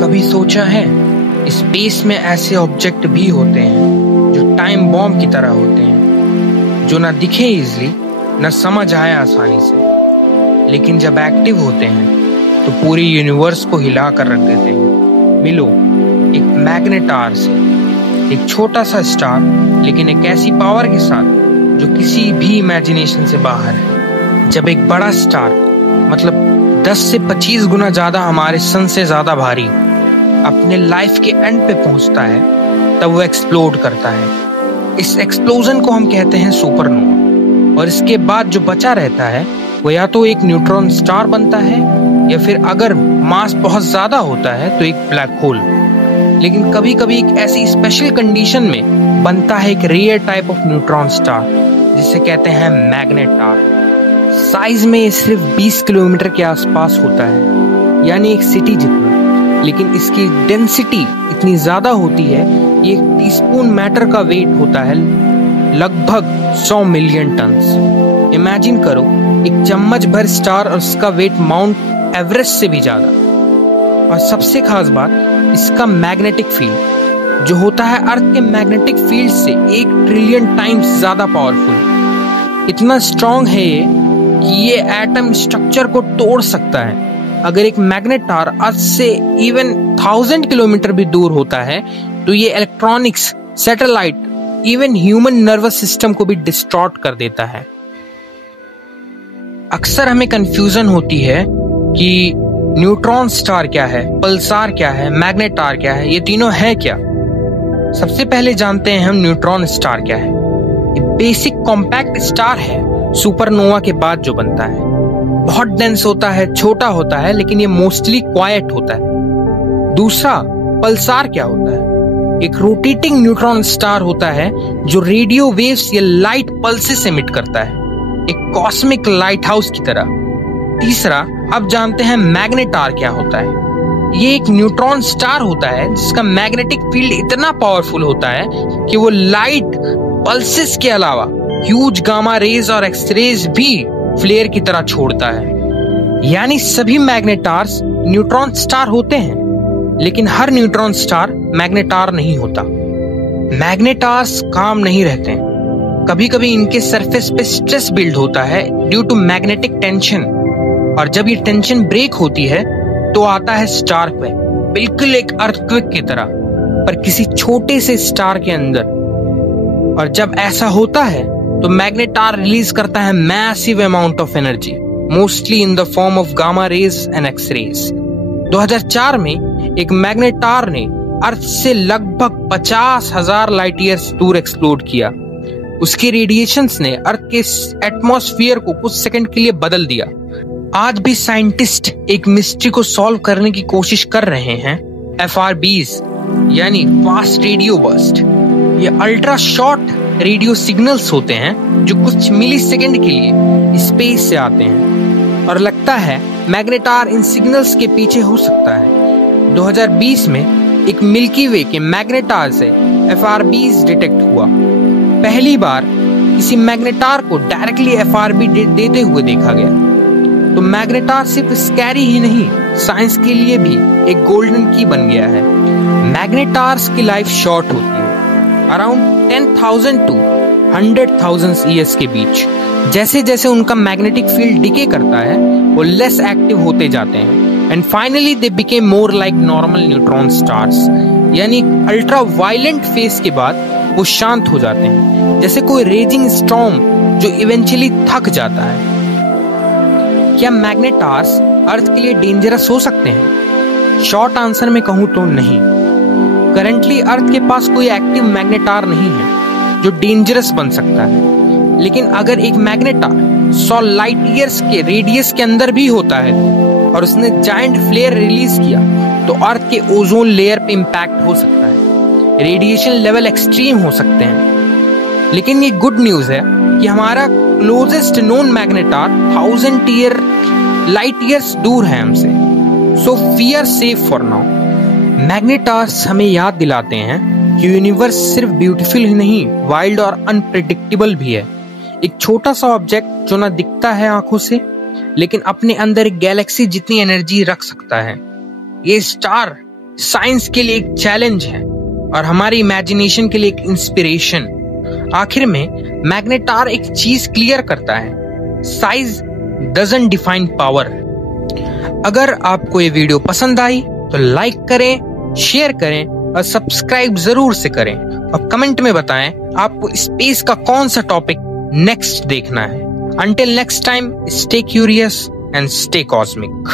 कभी सोचा है स्पेस में ऐसे ऑब्जेक्ट भी होते हैं जो टाइम बॉम्ब की तरह होते हैं, जो ना दिखे इजली ना समझ आए आसानी से, लेकिन जब एक्टिव होते हैं तो पूरी यूनिवर्स को हिला कर रख देते हैं। मिलो एक मैग्नेटार से, एक छोटा सा स्टार लेकिन एक ऐसी पावर के साथ जो किसी भी इमेजिनेशन से बाहर है। जब एक बड़ा स्टार मतलब 10 से 25 गुना ज्यादा हमारे सन से ज्यादा भारी अपने लाइफ के एंड पे पहुंचता है, तब वो एक्सप्लोड करता है। इस एक्सप्लोजन को हम कहते हैं सुपरनोवा। और इसके बाद जो बचा रहता है वो या तो एक न्यूट्रॉन स्टार बनता है या फिर अगर मास बहुत ज्यादा होता है तो एक ब्लैक होल। लेकिन कभी कभी एक ऐसी स्पेशल कंडीशन में बनता है एक rare type of neutron star जिसे कहते हैं मैग्नेटार। साइज में ये सिर्फ 20 किलोमीटर के आसपास होता है, यानी एक सिटी जितना, लेकिन इसकी डेंसिटी इतनी ज्यादा होती है कि एक टीस्पून मैटर का वेट होता है लगभग 100 मिलियन टन्स। इमेजिन करो एक चम्मच भर स्टार और उसका वेट माउंट एवरेस्ट से भी ज्यादा। और सबसे खास बात इसका मैग्नेटिक फील्ड जो होता है अर्थ के मैग्नेटिक फील्ड से 1 ट्रिलियन टाइम्स ज्यादा पावरफुल। इतना स्ट्रॉन्ग है ये कि ये एटम स्ट्रक्चर को तोड़ सकता है। अगर एक मैग्नेटार अर्थ से इवन 1000 किलोमीटर भी दूर होता है तो ये electronics, satellite, even human nervous system को भी डिस्ट्रॉर्ट कर देता है। अक्सर हमें कंफ्यूजन होती है कि न्यूट्रॉन स्टार क्या है, पल्सार क्या है, मैग्नेटार क्या है, ये तीनों है क्या। सबसे पहले जानते हैं हम न्यूट्रॉन स्टार क्या है। ये बेसिक कॉम्पैक्ट स्टार है सुपरनोवा के बाद जो बनता है। बहुत डेंस होता है, छोटा होता है, लेकिन ये मोस्टली क्वाइट होता है। दूसरा, पल्सार क्या होता है? एक रोटेटिंग न्यूट्रॉन स्टार होता है जो रेडियो वेव्स या लाइट पल्सेस एमिट करता है, एक कॉस्मिक लाइट हाउस की तरह। तीसरा, अब जानते हैं मैग्नेटार क्या होता है। ये एक न्यूट्रॉन स्टार होता है जिसका मैग्नेटिक फील्ड इतना पावरफुल होता है कि वो लाइट पल्सेस के अलावा ह्यूज गामा रेज और एक्सरेज भी फ्लेयर की तरह छोड़ता है। यानी सभी मैग्नेटार्स न्यूट्रॉन स्टार होते हैं, लेकिन हर न्यूट्रॉन स्टार मैग्नेटार नहीं होता। मैग्नेटार्स काम नहीं रहते। कभी कभी इनके सरफेस पे स्ट्रेस बिल्ड होता है ड्यू टू मैग्नेटिक टेंशन, और जब ये टेंशन ब्रेक होती है तो आता है स्टार पे, बिल्कुल एक अर्थक्वेक की तरह, पर किसी छोटे से स्टार के अंदर। और जब ऐसा होता है तो मैग्नेटार रिलीज करता है massive amount of energy, mostly in the form of gamma rays and X rays. 2004 में एक मैग्नेटार ने अर्थ से लगभग 50,000 लाइट ईयर्स दूर एक्सप्लोड किया। उसके रेडिएशंस ने अर्थ के एटमॉस्फेयर को कुछ सेकंड के लिए बदल दिया। आज भी साइंटिस्ट एक मिस्ट्री को सॉल्व करने की कोशिश कर रहे हैं। FRBs यानी फास्ट रेडियो बर्स्ट, ये अल्ट्रा शॉर्ट रेडियो सिग्नल्स होते हैं जो कुछ मिली सेकेंड के लिए स्पेस से आते हैं, और लगता है मैग्नेटार इन सिग्नल्स के पीछे हो सकता है। 2020 में एक मिल्की वे के मैग्नेटार से FRBs डिटेक्ट हुआ। पहली बार किसी मैग्नेटार को डायरेक्टली FRB देते हुए देखा गया। तो मैग्नेटार सिर्फ स्कैरी ही नहीं, साइंस के लिए भी एक गोल्डन की बन गया है। मैग्नेटार्स की लाइफ शॉर्ट होती है, अराउंड 10,000 to 100,000 ईयर्स के बीच। जैसे जैसे उनका मैग्नेटिक फील्ड डिके करता है वो लेस एक्टिव होते जाते हैं, and finally they became more like normal neutron stars. यानी अल्ट्रा वायलेंट फेज के बाद वो शांत हो जाते हैं, जैसे कोई रेजिंग स्टॉर्म जो इवेंचुअली थक जाता है। क्या मैग्नेटार्स अर्थ के लिए डेंजरस हो सकते हैं? शॉर्ट आंसर में कहूं तो नहीं। करंटली अर्थ के पास कोई एक्टिव मैग्नेटार नहीं है जो डेंजरस बन सकता है, लेकिन अगर एक मैग्नेटार 100 लाइट ईयर्स के रेडियस के अंदर भी होता है और उसने जायंट फ्लेयर रिलीज किया तो अर्थ के ओजोन लेयर पे इंपैक्ट हो सकता है, रेडिएशन लेवल एक्सट्रीम हो सकते हैं। लेकिन ये गुड न्यूज है कि हमारा closest known magnetar 1000 light years दूर है हमसे, so we are safe for now. Magnetars हमें याद दिलाते हैं कि यूनिवर्स सिर्फ ब्यूटीफुल ही नहीं, वाइल्ड और अनप्रेडिक्टेबल भी है। एक छोटा सा ऑब्जेक्ट जो ना दिखता है आंखों से, लेकिन अपने अंदर एक गैलेक्सी जितनी एनर्जी रख सकता है। ये स्टार साइंस के लिए एक चैलेंज है और हमारी इमेजिनेशन के लिए एक इंस्पिरेशन। आखिर में मैग्नेटार एक चीज क्लियर करता है, साइज डजंट डिफाइन पावर। अगर आपको ये वीडियो पसंद आई तो लाइक करें, शेयर करें और सब्सक्राइब जरूर से करें और कमेंट में बताएं आपको स्पेस का कौन सा टॉपिक नेक्स्ट देखना है। Until next time, stay curious and stay cosmic.